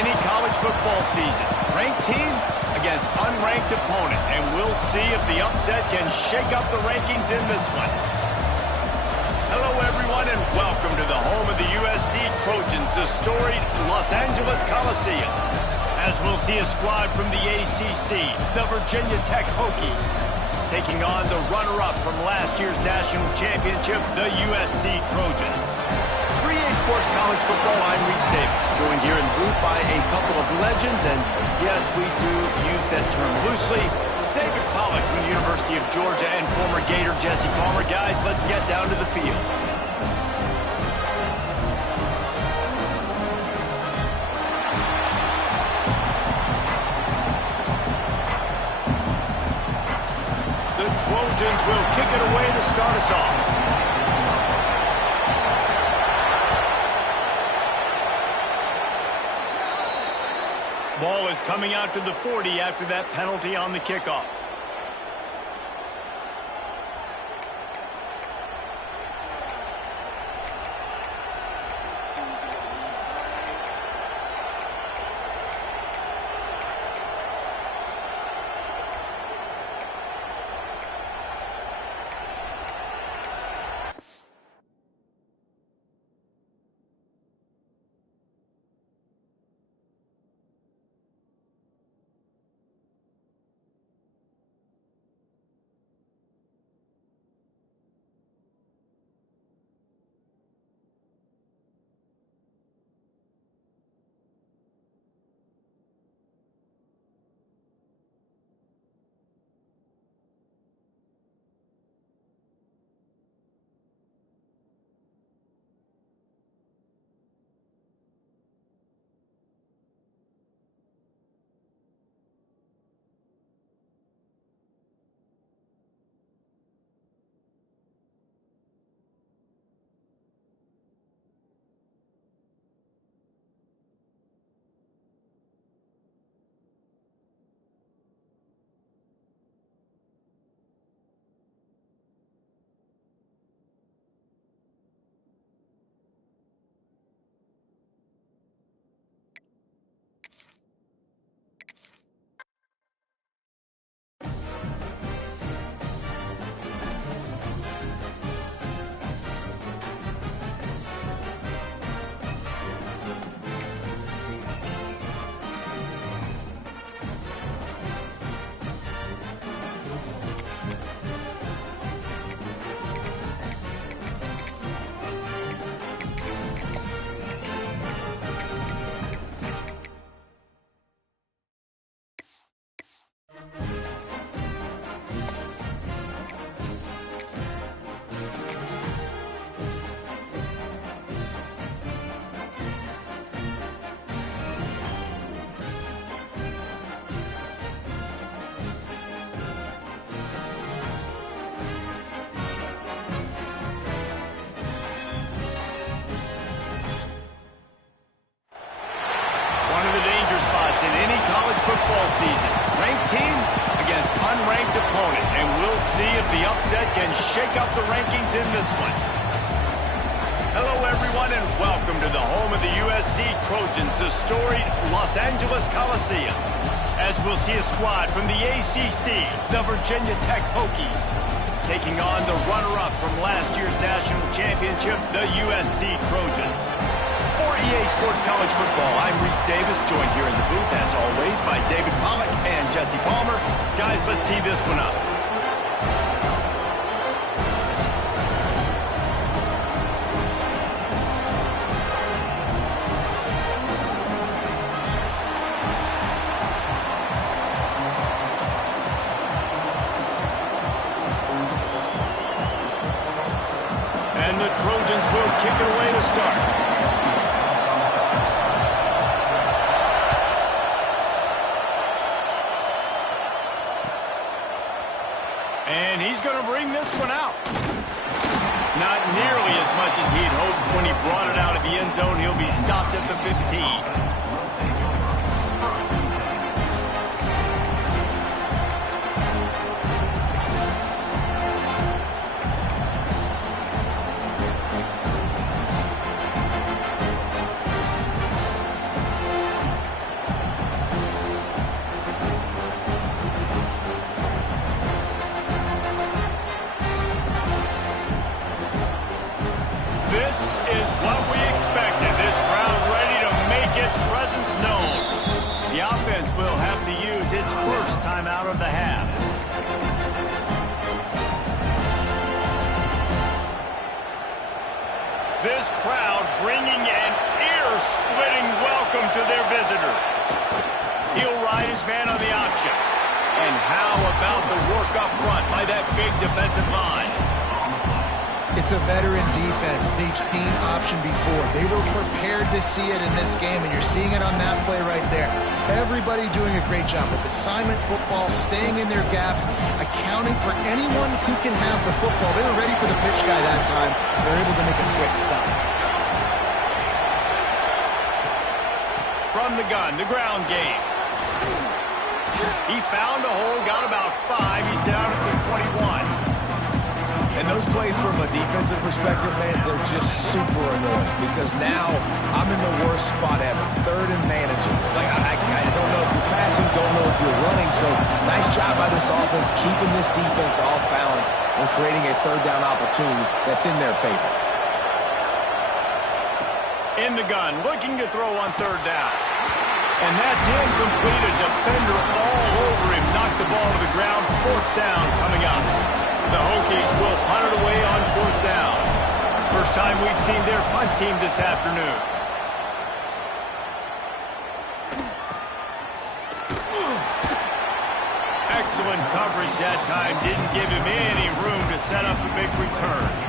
any college football season. Ranked team against unranked opponent, and we'll see if the upset can shake up the rankings in this one. Hello, everyone, and welcome to the home of the USC Trojans, the storied Los Angeles Coliseum. As we'll see a squad from the ACC, the Virginia Tech Hokies, taking on the runner-up from last year's national championship, the USC Trojans. For EA Sports College Football, I'm Reese Davis, joined here in the booth by a couple of legends, and yes, we do use that term loosely. David Pollack from the University of Georgia and former Gator Jesse Palmer. Guys, let's get down to the field. The Trojans will kick it away to start us off. Ball is coming out to the 40 after that penalty on the kickoff. Football season. Ranked team against unranked opponent, and we'll see if the upset can shake up the rankings in this one. Hello, everyone, and welcome to the home of the USC Trojans, the storied Los Angeles Coliseum. As we'll see a squad from the ACC, the Virginia Tech Hokies, taking on the runner-up from last year's national championship, the USC Trojans. For EA Sports College Football, I'm Reese Davis, joined here in the booth, as always, by David Pollack and Jesse Palmer. Guys, let's tee this one up. And the Trojans will kick it away to start. And he's going to bring this one out. Not nearly as much as he'd hoped when he brought it out of the end zone. He'll be stopped at the 15. This crowd bringing an ear-splitting welcome to their visitors. He'll ride his man on the option. And how about the work up front by that big defensive line? It's a veteran defense. They've seen option before. They were prepared to see it in this game, and you're seeing it on that play right there. Everybody doing a great job with assignment football, staying in their gaps, accounting for anyone who can have the football. They were ready for the pitch guy that time. They're able to make a quick stop. From the gun, the ground game. He found a hole, got about 5. He's down at the 21. And those plays from a defensive perspective, man, they're just super annoying because now I'm in the worst spot ever. Third and manageable. Like, I don't know if you're passing, don't know if you're running. So nice job by this offense keeping this defense off balance and creating a third down opportunity that's in their favor. In the gun, looking to throw on third down. And that's incomplete. A defender all over him. Knocked the ball to the ground. Fourth down coming up. The Hokies will punt it away on fourth down. First time we've seen their punt team this afternoon. Excellent coverage that time. Didn't give him any room to set up a big return.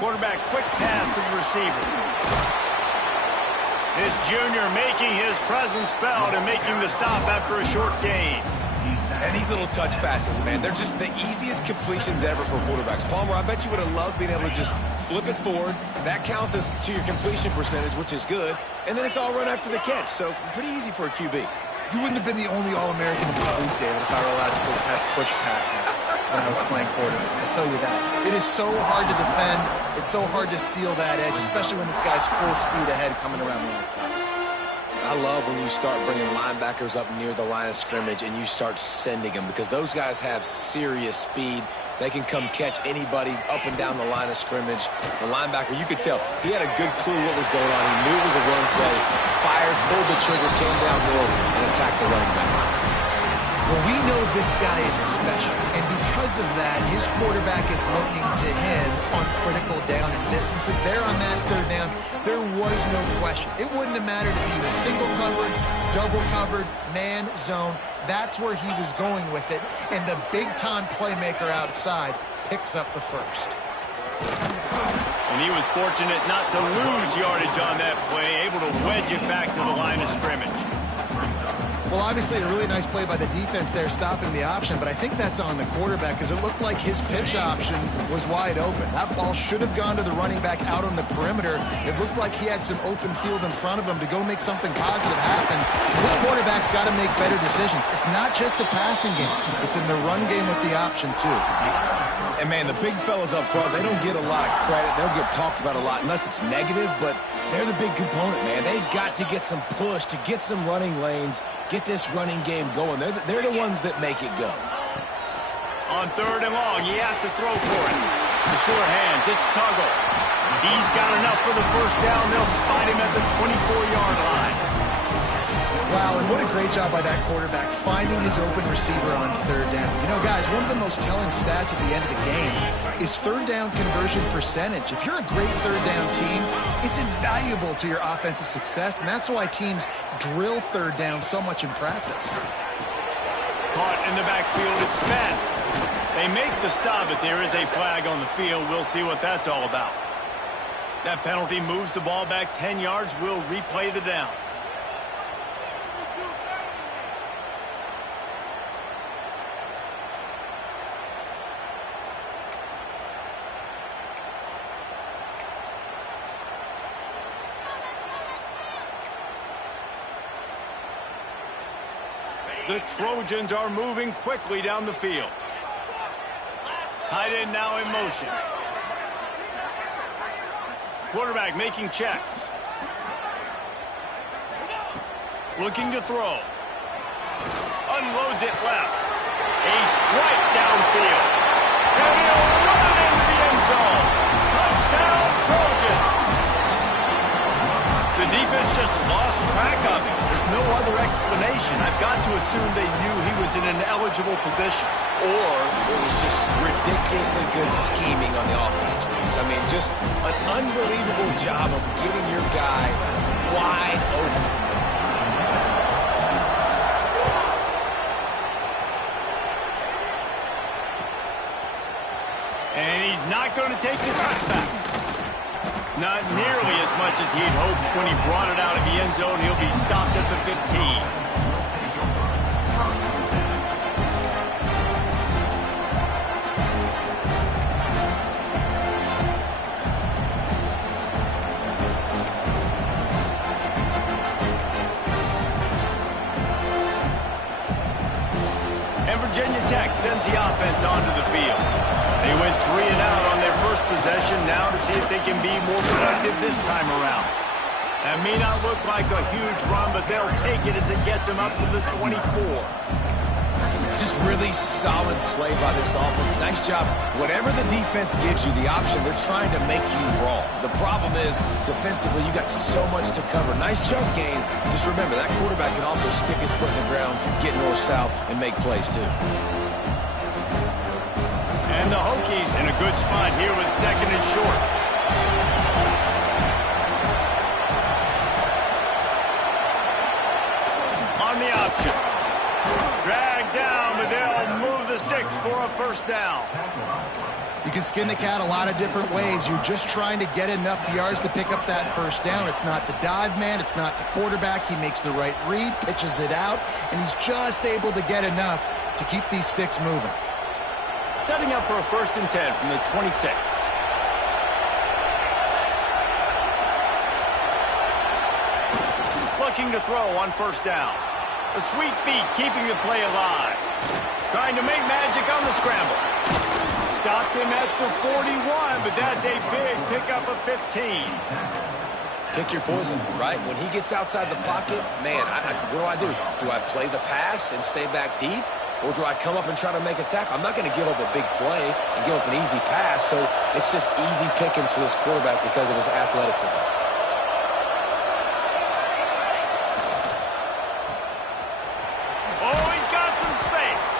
Quarterback, quick pass to the receiver. This junior making his presence felt and making the stop after a short gain. And these little touch passes, man, they're just the easiest completions ever for quarterbacks. Palmer, I bet you would have loved being able to just flip it forward. That counts as to your completion percentage, which is good. And then it's all run after the catch, so pretty easy for a QB. You wouldn't have been the only All-American in the booth, David, if I were allowed to push passes when I was playing quarterback. I'll tell you that. It is so hard to defend. It's so hard to seal that edge, especially when this guy's full speed ahead coming around the outside. I love when you start bringing linebackers up near the line of scrimmage and you start sending them because those guys have serious speed. They can come catch anybody up and down the line of scrimmage. The linebacker, you could tell, he had a good clue what was going on. He knew it was a run play, fired, pulled the trigger, came downhill, and attacked the running back. Well, we know this guy is special, and because of that, his quarterback is looking to him on critical down and distances. There on that third down, there was no question. It wouldn't have mattered if he was single covered, double covered, man, zone. That's where he was going with it, and the big-time playmaker outside picks up the first. And he was fortunate not to lose yardage on that play, able to wedge it back to the line of scrimmage. Well, obviously a really nice play by the defense there, stopping the option, but I think that's on the quarterback because it looked like his pitch option was wide open. That ball should have gone to the running back out on the perimeter. It looked like he had some open field in front of him to go make something positive happen. This quarterback's got to make better decisions. It's not just the passing game. It's in the run game with the option, too. And, man, the big fellas up front, they don't get a lot of credit. They'll get talked about a lot unless it's negative, but they're the big component, man. They've got to get some push, to get some running lanes, get this running game going. They're the ones that make it go. On third and long, he has to throw for it. The short hands, it's Tuggle. He's got enough for the first down. They'll spot him at the 24-yard line. Wow, and what a great job by that quarterback finding his open receiver on third down. You know, guys, one of the most telling stats at the end of the game is third down conversion percentage. If you're a great third down team, it's invaluable to your offensive success, and that's why teams drill third down so much in practice. Caught in the backfield, it's Ben. They make the stop, but there is a flag on the field. We'll see what that's all about. That penalty moves the ball back 10 yards. We'll replay the down. The Trojans are moving quickly down the field. Tight end now in motion. Quarterback making checks. Looking to throw. loads it left. A strike downfield. And he'll run it into the end zone. Touchdown, Trojans. The defense just lost track of him. There's no other explanation. I've got to assume they knew he was in an eligible position. Or it was just ridiculously good scheming on the offense, Reese. I mean, just an unbelievable job of getting your guy wide open. And he's not going to take the touchback. Not nearly as much as he'd hoped when he brought it out of the end zone. He'll be stopped at the 15. And Virginia Tech sends the offense onto the field. They went 3 and out on their first possession, now to see if they can be more productive this time around. That may not look like a huge run, but they'll take it as it gets them up to the 24. Just really solid play by this offense. Nice job. Whatever the defense gives you, the option, they're trying to make you wrong. The problem is, defensively, you got so much to cover. Nice chunk game. Just remember, that quarterback can also stick his foot in the ground, get north-south, and make plays, too. And the Hokies in a good spot here with 2nd and short. On the option. Dragged down, but they'll move the sticks for a first down. You can skin the cat a lot of different ways. You're just trying to get enough yards to pick up that first down. It's not the dive man. It's not the quarterback. He makes the right read, pitches it out, and he's just able to get enough to keep these sticks moving. Setting up for a 1st and 10 from the 26. Looking to throw on 1st down. The sweet feet keeping the play alive. Trying to make magic on the scramble. Stopped him at the 41, but that's a big pickup of 15. Pick your poison, right? When he gets outside the pocket, man, what do? Do I play the pass and stay back deep? Or do I come up and try to make a tackle? I'm not going to give up a big play and give up an easy pass, so it's just easy pickings for this quarterback because of his athleticism. Oh, he's got some space.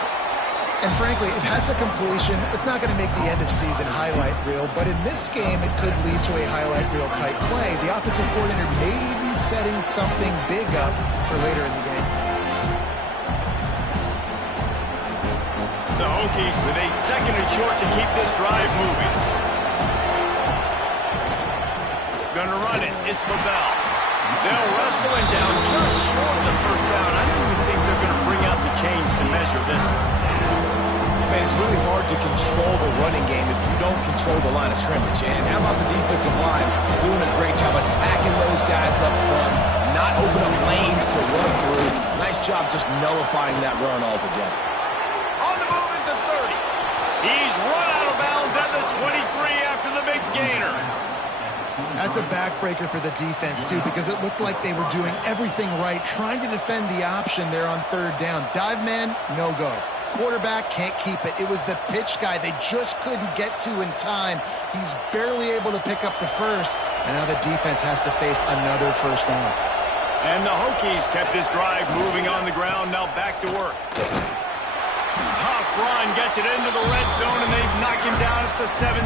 And frankly, if that's a completion, it's not going to make the end-of-season highlight reel, but in this game, it could lead to a highlight reel type play. The offensive coordinator may be setting something big up for later in the game. The Hokies with a 2nd and short to keep this drive moving. Gonna run it. It's Lavelle. They'll wrestle him down just short of the first down. I don't even think they're going to bring out the chains to measure this one. Man, it's really hard to control the running game if you don't control the line of scrimmage. And how about the defensive line doing a great job attacking those guys up front, not open up lanes to run through. Nice job just nullifying that run altogether. On the move is the 30. He's run out of bounds at the 23 after the big gainer. That's a backbreaker for the defense, too, because it looked like they were doing everything right, trying to defend the option there on 3rd down. Dive man, no go. Quarterback can't keep it. It was the pitch guy they just couldn't get to in time. He's barely able to pick up the first, and now the defense has to face another first down. And the Hokies kept this drive moving on the ground, now back to work. Tough run, gets it into the red zone, and they knock him down at the 17.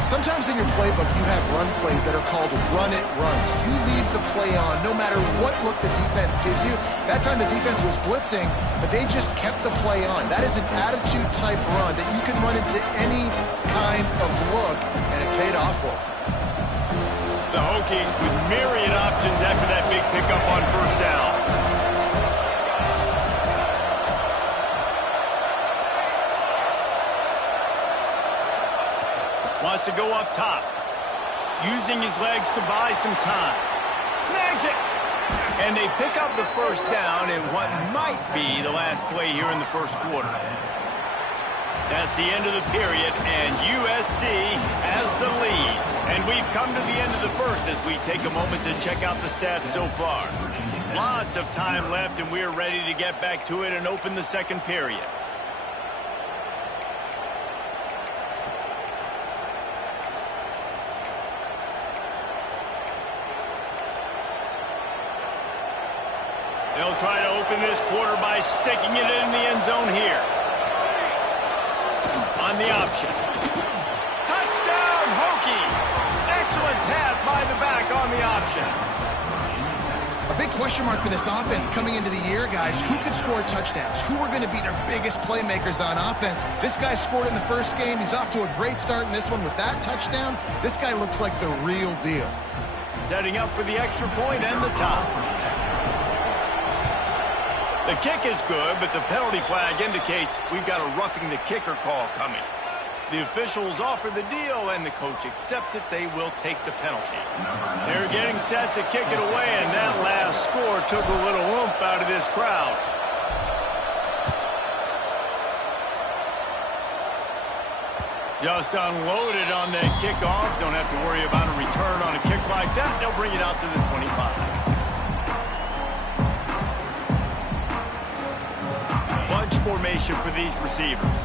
Sometimes in your playbook, you have run plays that are called run-it runs. You leave the play on no matter what look the defense gives you. That time the defense was blitzing, but they just kept the play on. That is an attitude-type run that you can run into any kind of look, and it paid off for them. The Hokies with myriad options after that big pickup on 1st down. Wants to go up top. Using his legs to buy some time. Snags it. And they pick up the first down in what might be the last play here in the first quarter. That's the end of the period, and USC has the lead. And we've come to the end of the first as we take a moment to check out the stats so far. Lots of time left, and we're ready to get back to it and open the second period. They'll try to open this quarter by sticking it in the end zone here. On the option. Touchdown, Hokies! Excellent pass by the back on the option. A big question mark for this offense coming into the year, guys. Who could score touchdowns? Who are going to be their biggest playmakers on offense? This guy scored in the first game. He's off to a great start in this one with that touchdown. This guy looks like the real deal. Setting up for the extra point and the top. The kick is good, but the penalty flag indicates we've got a roughing the kicker call coming. The officials offer the deal, and the coach accepts it. They will take the penalty. They're getting set to kick it away, and that last score took a little oomph out of this crowd. Just unloaded on that kickoff. Don't have to worry about a return on a kick like that. They'll bring it out to the 25. Bunch formation for these receivers.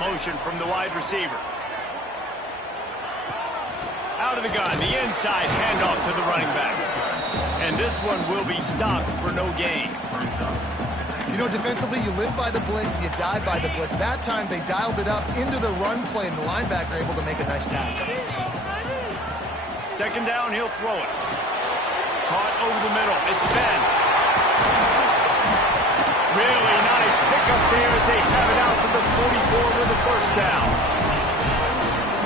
Motion from the wide receiver. Out of the gun, the inside handoff to the running back. And this one will be stopped for no gain. You know, defensively, you live by the blitz and you die by the blitz. That time, they dialed it up into the run play, and the linebacker able to make a nice tackle. Second down, he'll throw it. Caught over the middle. It's Ben. Really nice pickup there as they have it out to the 44 with the first down.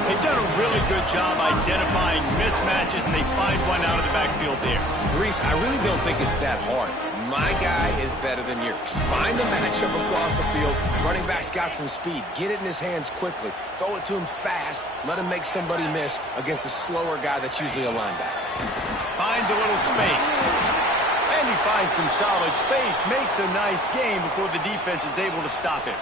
They've done a really good job identifying mismatches, and they find one out of the backfield there. Reese, I really don't think it's that hard. My guy is better than yours. Find the matchup across the field. Running back's got some speed. Get it in his hands quickly. Throw it to him fast. Let him make somebody miss against a slower guy that's usually a linebacker. Finds a little space. And he finds some solid space. Makes a nice game before the defense is able to stop him.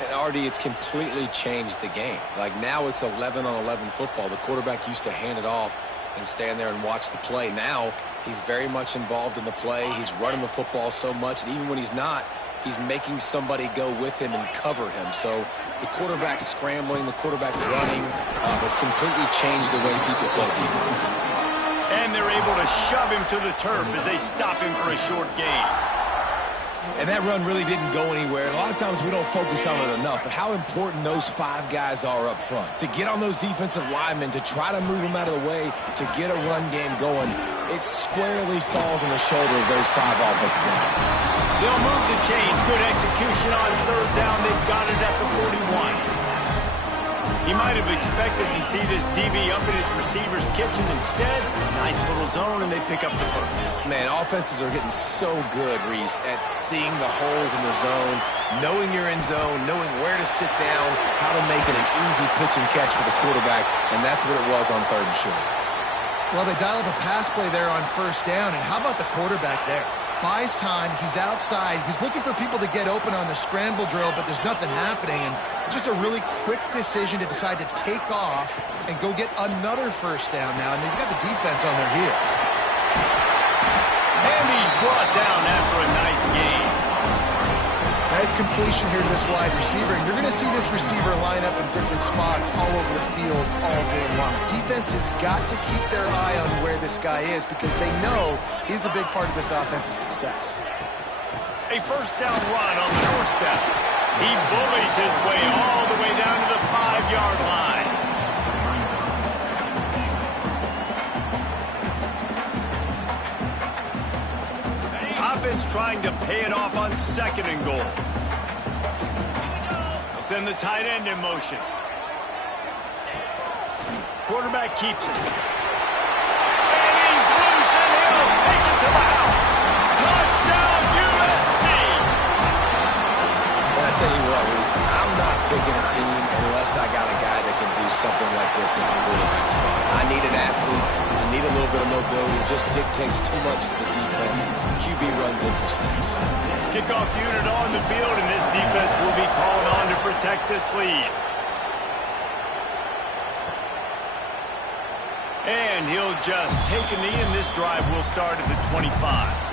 And RD, it's completely changed the game. Like now it's 11-on-11 football. The quarterback used to hand it off and stand there and watch the play. Now he's very much involved in the play. He's running the football so much, and even when he's not, he's making somebody go with him and cover him. So the quarterback scrambling, the quarterback running has completely changed the way people play defense. And they're able to shove him to the turf as they stop him for a short gain. And that run really didn't go anywhere. A lot of times we don't focus on it enough, but how important those five guys are up front. To get on those defensive linemen, to try to move them out of the way, to get a run game going, it squarely falls on the shoulder of those five offensive linemen. They'll move the chains. Good execution on third down. They've got it at the 41. He might have expected to see this DB up in his receiver's kitchen. Instead, nice little zone, and they pick up the first. Man, offenses are getting so good, Reese, at seeing the holes in the zone, knowing you're in zone, knowing where to sit down, how to make it an easy pitch and catch for the quarterback, and that's what it was on third and short. Well, they dial up a pass play there on first down, and how about the quarterback there? Buys time, he's outside, he's looking for people to get open on the scramble drill, but there's nothing happening, and just a really quick decision to decide to take off and go get another first down now, and they've got the defense on their heels. And he's brought down after a nice gain. Nice completion here to this wide receiver, and you're going to see this receiver line up in different spots all over the field all game long. Defense has got to keep their eye on where this guy is because they know he's a big part of this offense's success. A first down run on the doorstep. He bullies his way all the way down to the 5-yard line. Offense trying to pay it off on second and goal. They'll send the tight end in motion. Quarterback keeps it. And he's loose, and he'll take it to the house. Touchdown, USC! And I tell you what, Reese, I'm not picking a team unless I got a guy that can do something like this in the quarterback spot. I need an athlete. I need a little bit of mobility. It just dictates too much to the defense. QB runs in for 6. Kickoff unit on the field, and this defense will be called on to protect this lead. And he'll just take a knee, and this drive will start at the 25.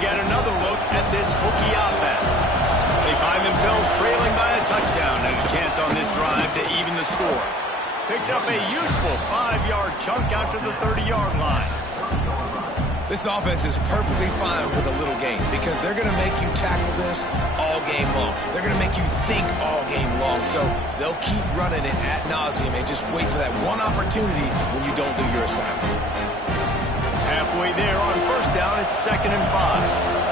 Get another look at this Hokie offense. They find themselves trailing by a touchdown and a chance on this drive to even the score. Picks up a useful 5-yard chunk out to the 30-yard line. This offense is perfectly fine with a little game because they're going to make you tackle this all game long. They're going to make you think all game long. So they'll keep running it ad nauseum and just wait for that one opportunity when you don't do your assignment. Halfway there on first down, it's 2nd and 5.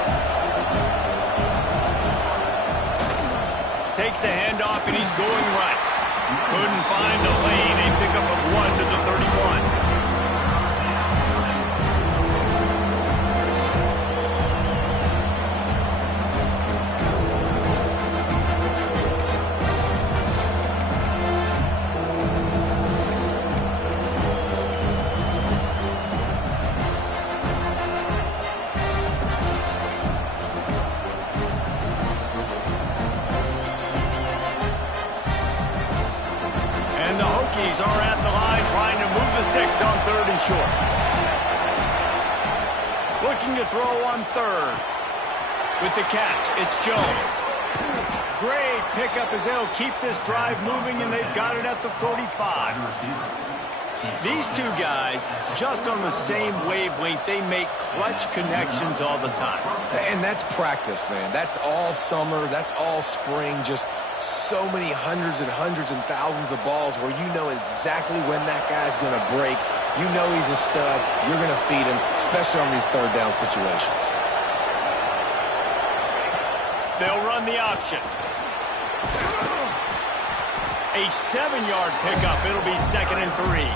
Takes a handoff, and he's going right. Couldn't find a lane. A pickup of 1 to the 31. Are at the line trying to move the sticks on 3rd and short. Looking to throw on 3rd. With the catch, it's Jones. Great pickup as they'll keep this drive moving, and they've got it at the 45. These two guys, just on the same wavelength, they make clutch connections all the time. And that's practice, man. That's all summer. That's all spring. Just so many hundreds and thousands of balls where you know exactly when that guy's going to break. You know he's a stud. You're going to feed him, especially on these 3rd down situations. They'll run the option. A 7-yard pickup. It'll be 2nd and 3.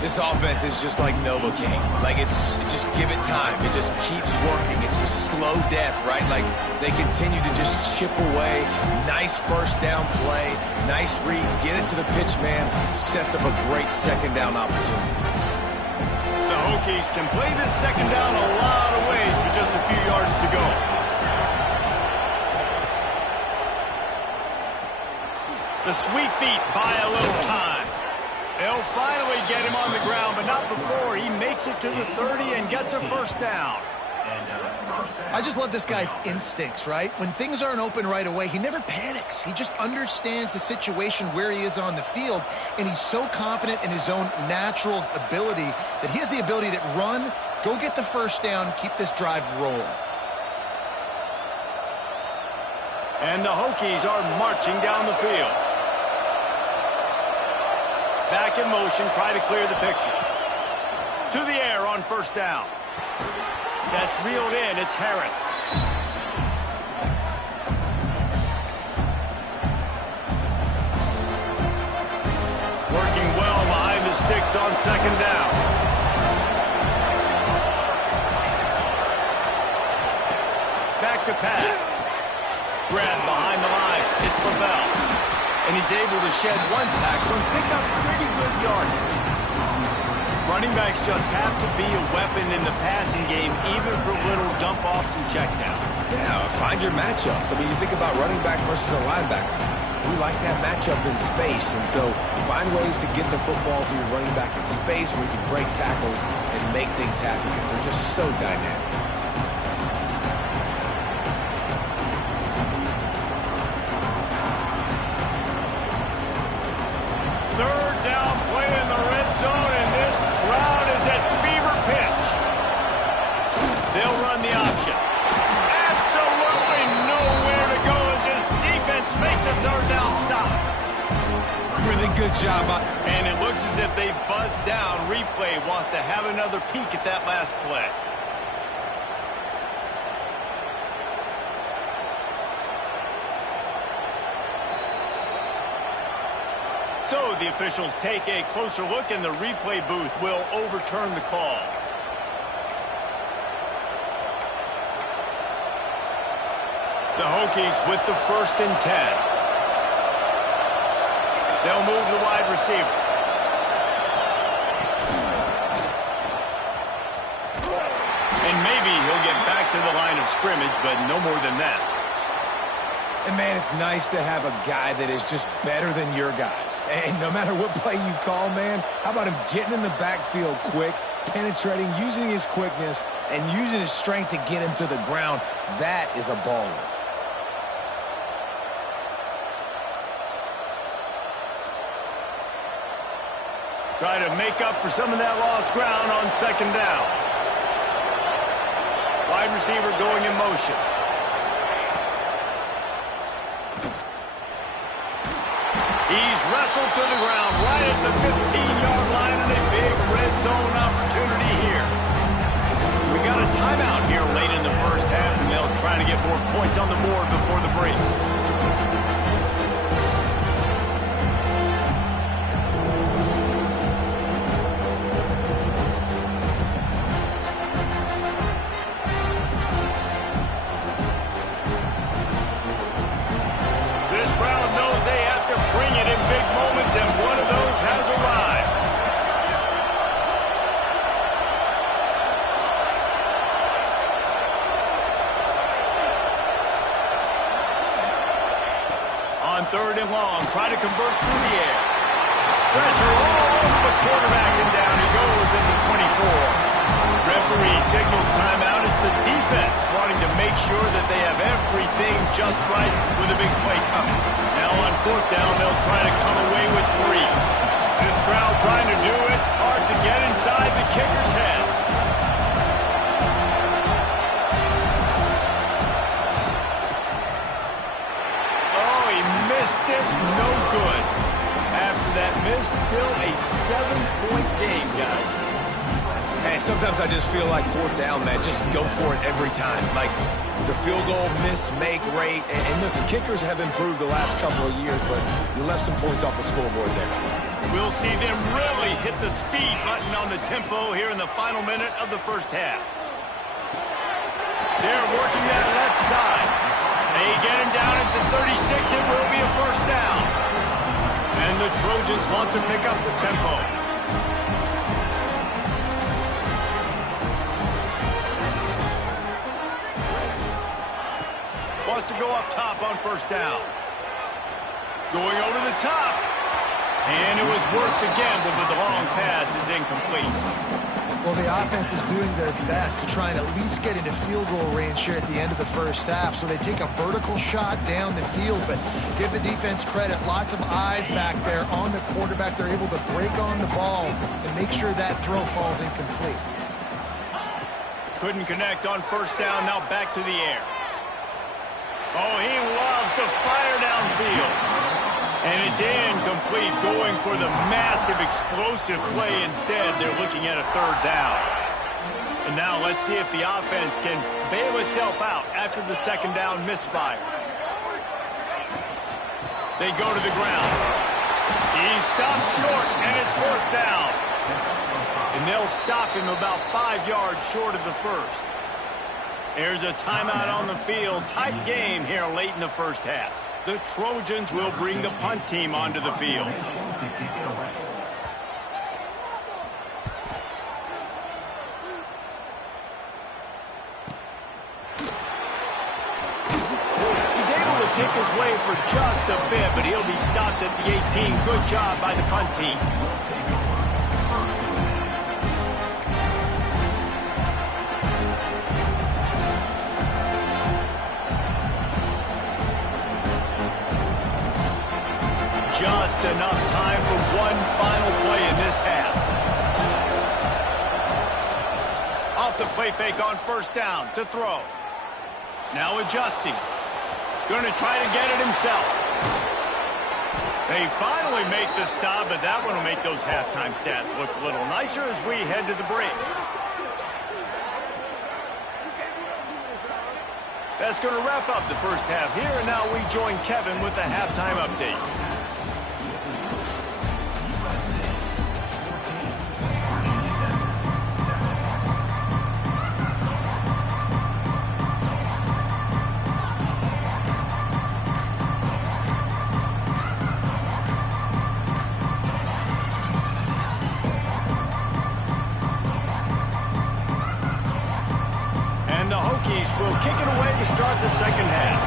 This offense is just like Novocaine. Like, just give it time. It just keeps working. It's a slow death, right? Like, they continue to just chip away. Nice first down play. Nice read. Get it to the pitch man. Sets up a great 2nd down opportunity. The Hokies can play this 2nd down a lot of ways with just a few yards to go. The sweet feet buy a little time. They'll finally get him on the ground, but not before he makes it to the 30 and gets a first down. I just love this guy's instincts, right? When things aren't open right away, he never panics. He just understands the situation where he is on the field, and he's so confident in his own natural ability that he has the ability to run, go get the first down, keep this drive rolling. And the Hokies are marching down the field. Back in motion, try to clear the picture. To the air on first down. That's reeled in. It's Harris. Working well behind the sticks on 2nd down. Back to pass. Grab behind the line. It's Lavelle. And he's able to shed one tackle and pick up pretty good yardage. Running backs just have to be a weapon in the passing game, even for little dump-offs and checkdowns. Yeah, find your matchups. I mean, you think about running back versus a linebacker. We like that matchup in space, and so find ways to get the football to your running back in space where you can break tackles and make things happen because they're just so dynamic. Good job. And it looks as if they've buzzed down. Replay wants to have another peek at that last play. So the officials take a closer look, and the replay booth will overturn the call. The Hokies with the 1st and 10. They'll move the wide receiver. And maybe he'll get back to the line of scrimmage, but no more than that. And, man, it's nice to have a guy that is just better than your guys. And no matter what play you call, man, how about him getting in the backfield quick, penetrating, using his quickness, and using his strength to get him to the ground? That is a baller. Try to make up for some of that lost ground on second down. Wide receiver going in motion. He's wrestled to the ground right at the 15-yard line, and a big red zone opportunity here. We got a timeout here late in the first half, and they'll try to get more points on the board before the break. And one of those has arrived. On third and long, try to convert through the air. Pressure all over the quarterback, and down he goes in the 24. Referee signals timeout as the defense wanting to make sure that they have everything just right with a big play coming. Now on fourth down, they'll try to come away with 3. This crowd trying to do its part to get inside the kicker's head. Oh, he missed it. No good. After that miss, still a 7-point game, guys. Hey, sometimes I just feel like fourth down, man, just go for it every time. Like the field goal miss-make rate. And listen, kickers have improved the last couple of years, but you left some points off the scoreboard there. We'll see them really hit the speed button on the tempo here in the final minute of the first half. They're working that left side. They get him down at the 36. It will be a first down. And the Trojans want to pick up the tempo. Wants to go up top on first down. Going over the top. And it was worth the gamble, but the long pass is incomplete. Well, the offense is doing their best to try and at least get into field goal range here at the end of the first half. So they take a vertical shot down the field, but give the defense credit. Lots of eyes back there on the quarterback. They're able to break on the ball and make sure that throw falls incomplete. Couldn't connect on first down. Now back to the air. Oh, he loves to fire downfield. And it's incomplete, going for the massive explosive play instead. They're looking at a third down. And now let's see if the offense can bail itself out after the second down misfire. They go to the ground. He's stopped short, and it's fourth down. And they'll stop him about 5 yards short of the first. There's a timeout on the field. Tight game here late in the first half. The Trojans will bring the punt team onto the field. He's able to pick his way for just a bit, but he'll be stopped at the 18. Good job by the punt team. Just enough time for one final play in this half. Off the play fake on first down to throw. Now adjusting. Going to try to get it himself. They finally make the stop, but that one will make those halftime stats look a little nicer as we head to the break. That's going to wrap up the first half here, and now we join Kevin with the halftime update. kick it away to start the second half.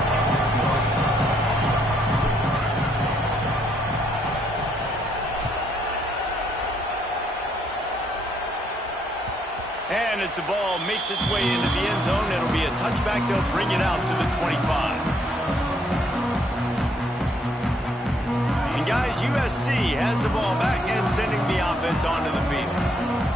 And as the ball makes its way into the end zone, it'll be a touchback. They'll bring it out to the 25. And guys, USC has the ball back and sending the offense onto the field.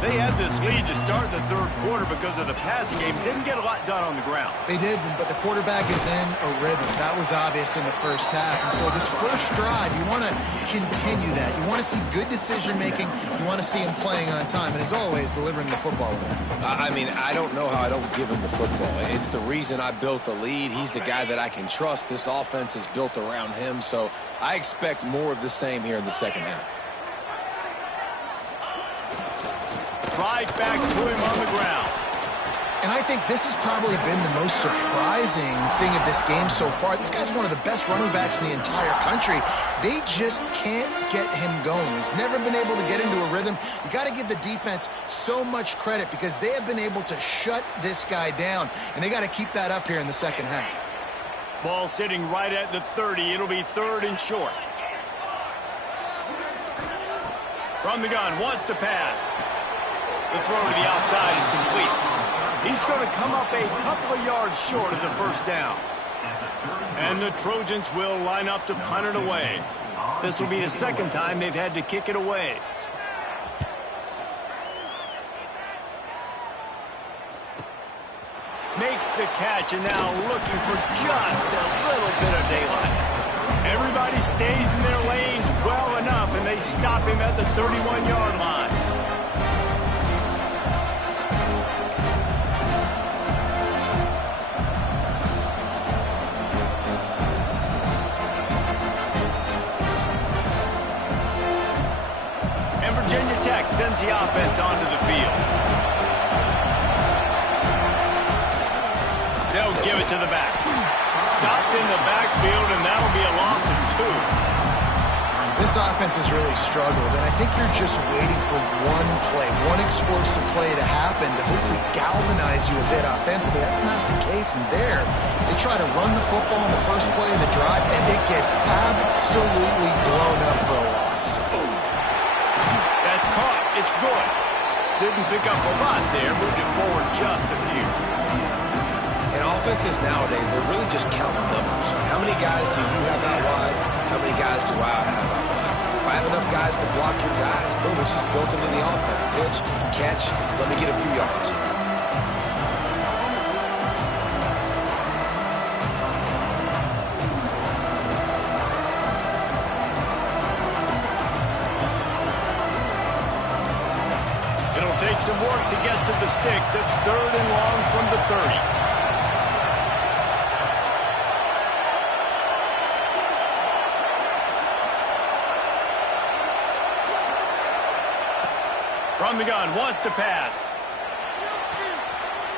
They had this lead to start the third quarter because of the passing game. Didn't get a lot done on the ground. They did, but the quarterback is in a rhythm. That was obvious in the first half. And so this first drive, you want to continue that. You want to see good decision-making. You want to see him playing on time. And as always, delivering the football with that. I mean, I don't know how I don't give him the football. It's the reason I built the lead. He's the guy that I can trust. This offense is built around him. So I expect more of the same here in the second half. Right back to him on the ground. And I think this has probably been the most surprising thing of this game so far. This guy's one of the best running backs in the entire country. They just can't get him going. He's never been able to get into a rhythm. You got to give the defense so much credit because they have been able to shut this guy down. And they got to keep that up here in the second half. Ball sitting right at the 30. It'll be third and short. From the gun, wants to pass. The throw to the outside is complete. He's going to come up a couple of yards short of the first down. And the Trojans will line up to punt it away. This will be the second time they've had to kick it away. Makes the catch and now looking for just a little bit of daylight. Everybody stays in their lanes well enough, and they stop him at the 31-yard line. And Virginia Tech sends the offense onto the field. They'll give it to the back. Stopped in the backfield, and that'll be a loss of 2. This offense has really struggled, and I think you're just waiting for one play, one explosive play to happen to hopefully galvanize you a bit offensively. That's not the case, and there, they try to run the football in the first play of the drive, and it gets absolutely blown up for a loss. That's caught. It's good. Didn't pick up a lot there, moved it forward just a few. And offenses nowadays, they're really just counting numbers. How many guys do you have out wide? How many guys do I have out wide? If I have enough guys to block your guys, boom, it's just built into the offense. Pitch, catch, let me get a few yards. It'll take some work to get to the sticks. It's third and long from the 30. From the gun, wants to pass.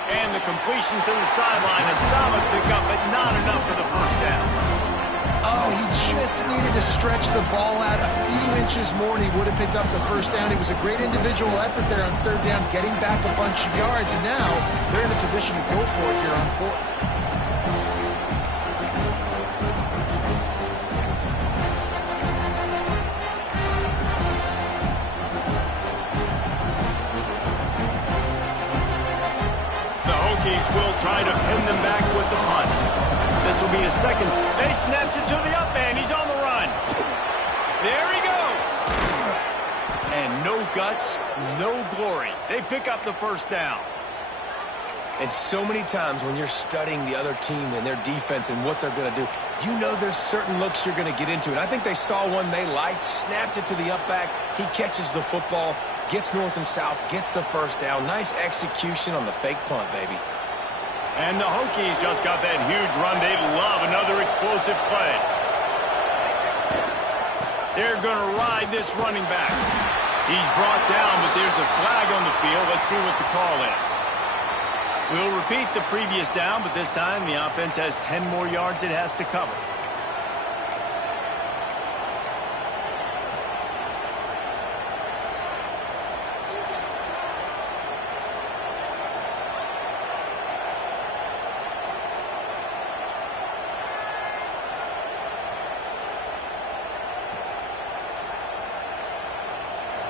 And the completion to the sideline, a solid pickup, but not enough for the first down. Oh, he just needed to stretch the ball out a few inches more, and he would have picked up the first down. It was a great individual effort there on third down, getting back a bunch of yards, and now they're in a position to go for it here on fourth. Will try to pin them back with the punt. This will be a second. They snapped it to the up man. He's on the run. There he goes. And no guts, no glory. They pick up the first down. And so many times when you're studying the other team and their defense and what they're going to do, you know there's certain looks you're going to get into. And I think they saw one they liked, snapped it to the up back. He catches the football, gets north and south, gets the first down. Nice execution on the fake punt, baby. And the Hokies just got that huge run. They love another explosive play. They're going to ride this running back. He's brought down, but there's a flag on the field. Let's see what the call is. We'll repeat the previous down, but this time the offense has 10 more yards it has to cover.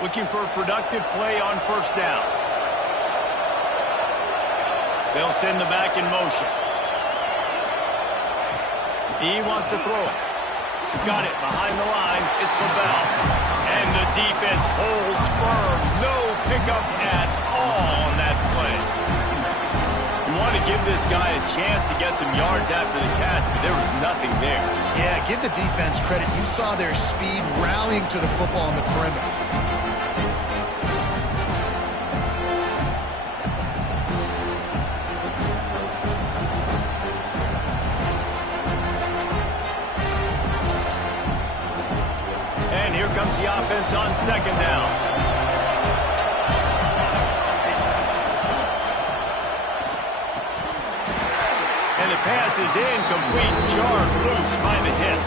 Looking for a productive play on first down. They'll send the back in motion. He wants to throw it. Got it behind the line. It's LaBelle. And the defense holds firm. No pickup at all on that play. You want to give this guy a chance to get some yards after the catch, but there was nothing there. Yeah, give the defense credit. You saw their speed rallying to the football on the perimeter. And here comes the offense on second down. And the pass is incomplete. Charged loose by the hit.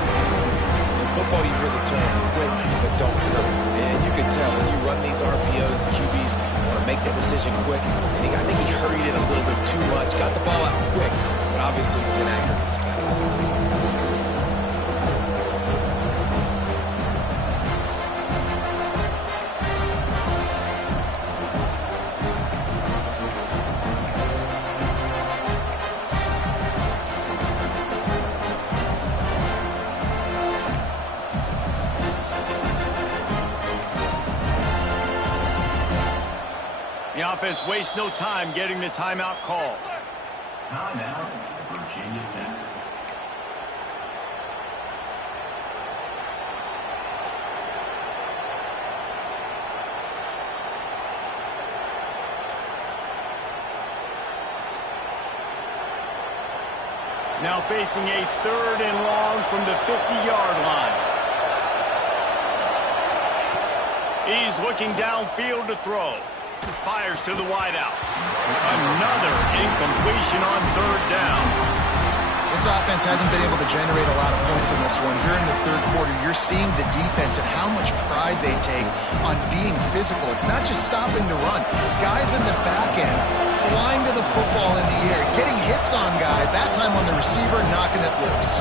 In football, you hear the term quick, but don't hurry. And you can tell when you run these RPOs, the QBs want to make that decision quick. And I think he hurried it a little bit too much. Got the ball out quick, but obviously was inaccurate in his pass. The offense wastes no time getting the timeout call. Timeout, Virginia Tech. Now facing a 3rd and long from the 50-yard line. He's looking downfield to throw. Fires to the wideout. Another incompletion on 3rd down. This offense hasn't been able to generate a lot of points in this one. Here in the 3rd quarter, you're seeing the defense and how much pride they take on being physical. It's not just stopping to run. Guys in the back end flying to the football in the air, getting hits on guys, that time on the receiver, knocking it loose.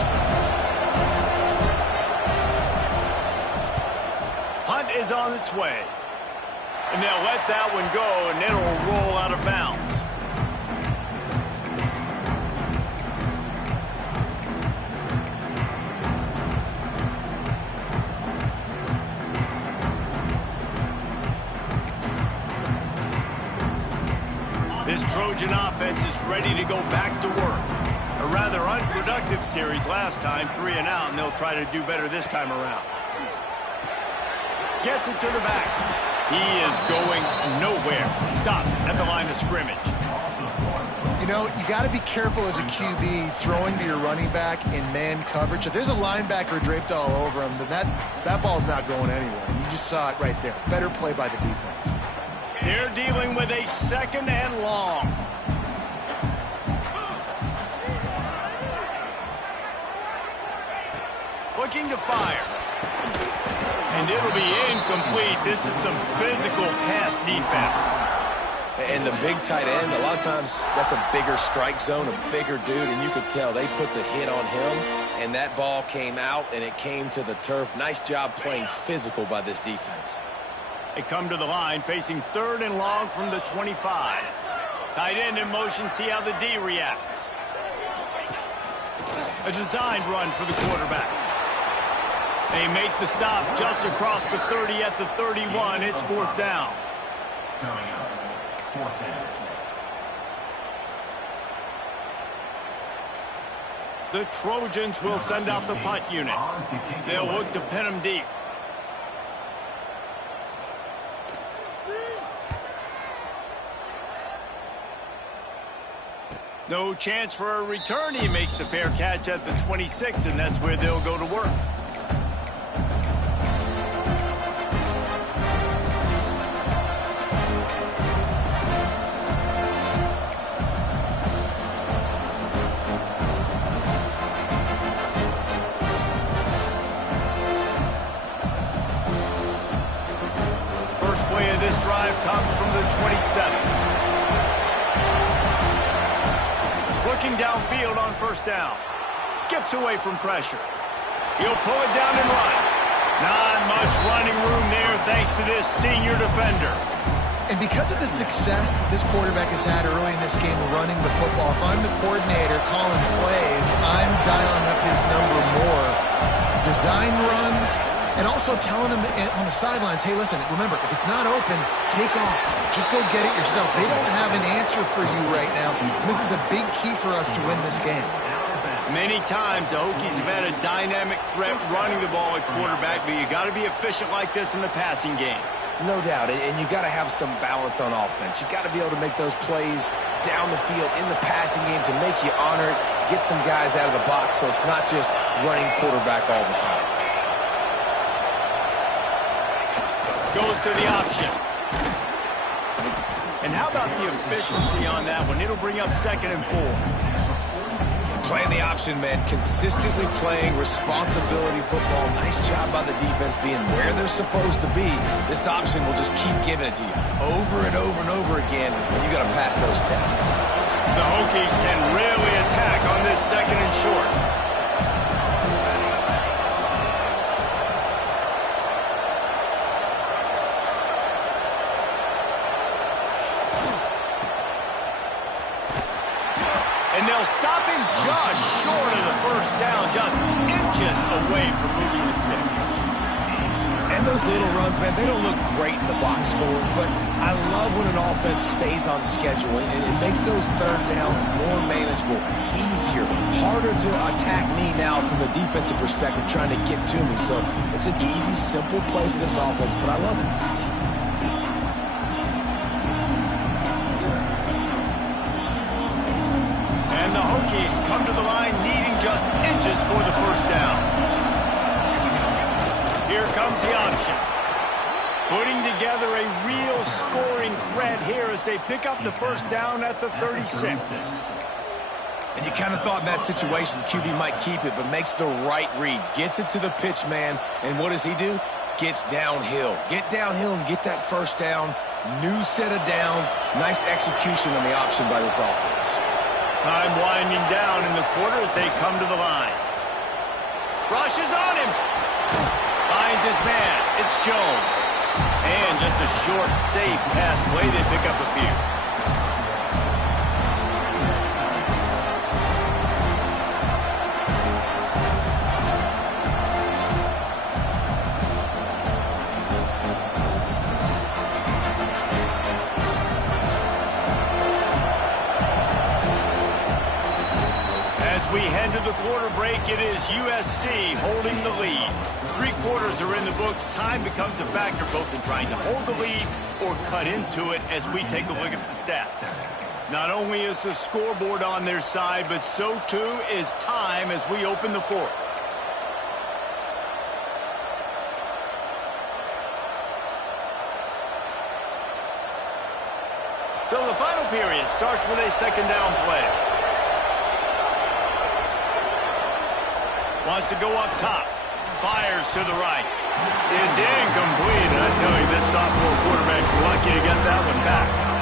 Hunt is on its way. And they'll let that one go, and it'll roll out of bounds. This Trojan offense is ready to go back to work. A rather unproductive series last time, 3 and out, and they'll try to do better this time around. Gets it to the back. He is going nowhere. Stop at the line of scrimmage. You know, you got to be careful as a QB throwing to your running back in man coverage. If there's a linebacker draped all over him, then that ball's not going anywhere. And you just saw it right there. Better play by the defense. They're dealing with a 2nd and long. Looking to fire. And it'll be incomplete. This is some physical pass defense. And the big tight end, a lot of times that's a bigger strike zone, a bigger dude, and you could tell they put the hit on him, and that ball came out, and it came to the turf. Nice job playing physical by this defense. They come to the line, facing 3rd and long from the 25. Tight end in motion, see how the D reacts. A designed run for the quarterback. They make the stop just across the 30 at the 31. It's 4th down. Coming up, 4th down. The Trojans will send out the punt unit. They'll look to pin them deep. No chance for a return. He makes the fair catch at the 26, and that's where they'll go to work. First play of this drive comes from the 27. Looking downfield on first down. Skips away from pressure. He'll pull it down and run. Not much running room there thanks to this senior defender. And because of the success this quarterback has had early in this game running the football, if I'm the coordinator calling plays, I'm dialing up his number more. Design runs, and also telling him on the sidelines, hey, listen, remember, if it's not open, take off. Just go get it yourself. They don't have an answer for you right now. This is a big key for us to win this game. Many times the Hokies have had a dynamic threat running the ball at quarterback, but you got to be efficient like this in the passing game. No doubt, and you got to have some balance on offense. You got to be able to make those plays down the field in the passing game to make you honor it, get some guys out of the box so it's not just running quarterback all the time. Goes to the option. And how about the efficiency on that one? It'll bring up 2nd and 4. Playing the option, man. Consistently playing responsibility football. Nice job by the defense being where they're supposed to be. This option will just keep giving it to you over and over and over again, and you got to pass those tests. The Hokies can really attack on this 2nd and short. And they'll stop him just short of the 1st down, just inches away from moving the sticks. And those little runs, man, they don't look great in the box score, but I love when an offense stays on schedule, and it makes those 3rd downs more manageable, easier, harder to attack me now from the defensive perspective trying to get to me. So it's an easy, simple play for this offense, but I love it. And the Hokies come to the line needing just inches for the 1st down. Here comes the option. Putting together a real scoring threat here as they pick up the 1st down at the 36. And you kind of thought in that situation QB might keep it, but makes the right read. Gets it to the pitch man, and what does he do? Gets downhill. Get downhill and get that 1st down. New set of downs. Nice execution on the option by this offense. Time winding down in the quarter as they come to the line. Rushes on him. Finds his man. It's Jones. And just a short, safe pass play. They pick up a few. We head to the quarter break. It is USC holding the lead. 3 quarters are in the books. Time becomes a factor both in trying to hold the lead or cut into it as we take a look at the stats. Not only is the scoreboard on their side, but so too is time as we open the 4th. So the final period starts with a 2nd down play. Wants to go up top. Fires to the right. It's incomplete. And I tell you, this sophomore quarterback's lucky to get that one back.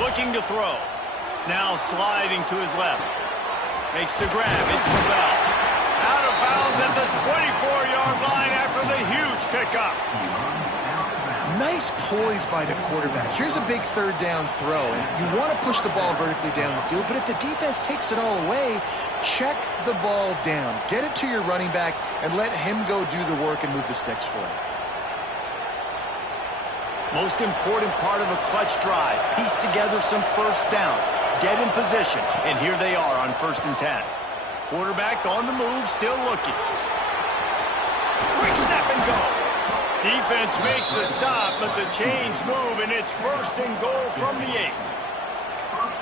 Looking to throw. Now sliding to his left. Makes the grab. It's the bell. Out of bounds at the 24-yard line after the huge pickup. Nice poise by the quarterback. Here's a big 3rd down throw. And you want to push the ball vertically down the field, but if the defense takes it all away, check the ball down. Get it to your running back and let him go do the work and move the sticks for you. Most important part of a clutch drive. Piece together some 1st downs. Get in position. And here they are on 1st and 10. Quarterback on the move, still looking. Quick step and go. Defense makes a stop, but the chains move, and it's 1st and goal from the 8.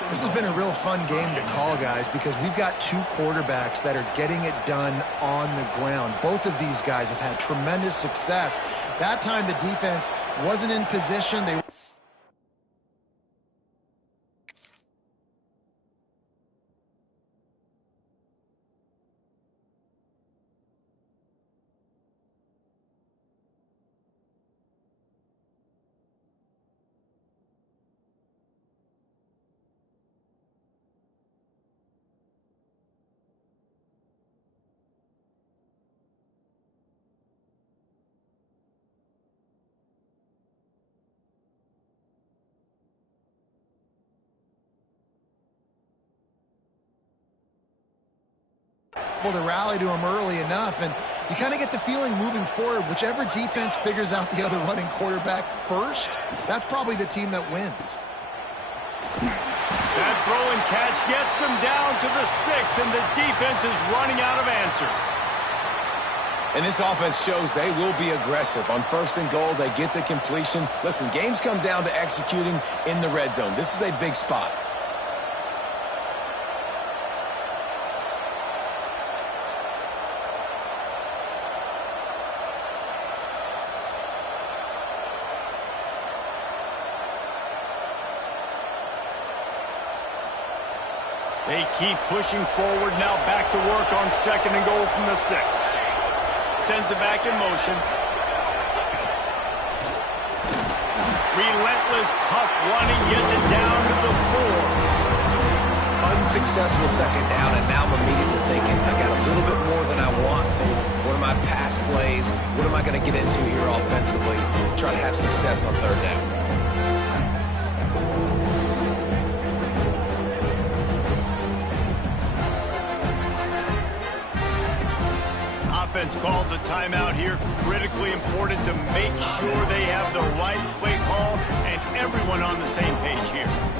This has been a real fun game to call, guys, because we've got two quarterbacks that are getting it done on the ground. Both of these guys have had tremendous success. That time the defense wasn't in position. They able to rally to him early enough, and you kind of get the feeling moving forward, whichever defense figures out the other running quarterback first, that's probably the team that wins. That throw and catch gets them down to the 6, and the defense is running out of answers. And this offense shows they will be aggressive. On 1st and goal, they get the completion. Listen, games come down to executing in the red zone. This is a big spot. They keep pushing forward, now back to work on 2nd and goal from the 6. Sends it back in motion. Relentless, tough running, gets it down to the 4. Unsuccessful 2nd down, and now I'm immediately thinking, I got a little bit more than I want, so what are my pass plays? What am I going to get into here offensively? Try to have success on 3rd down. Offense calls a timeout here. Critically important to make sure they have the right play call and everyone on the same page here.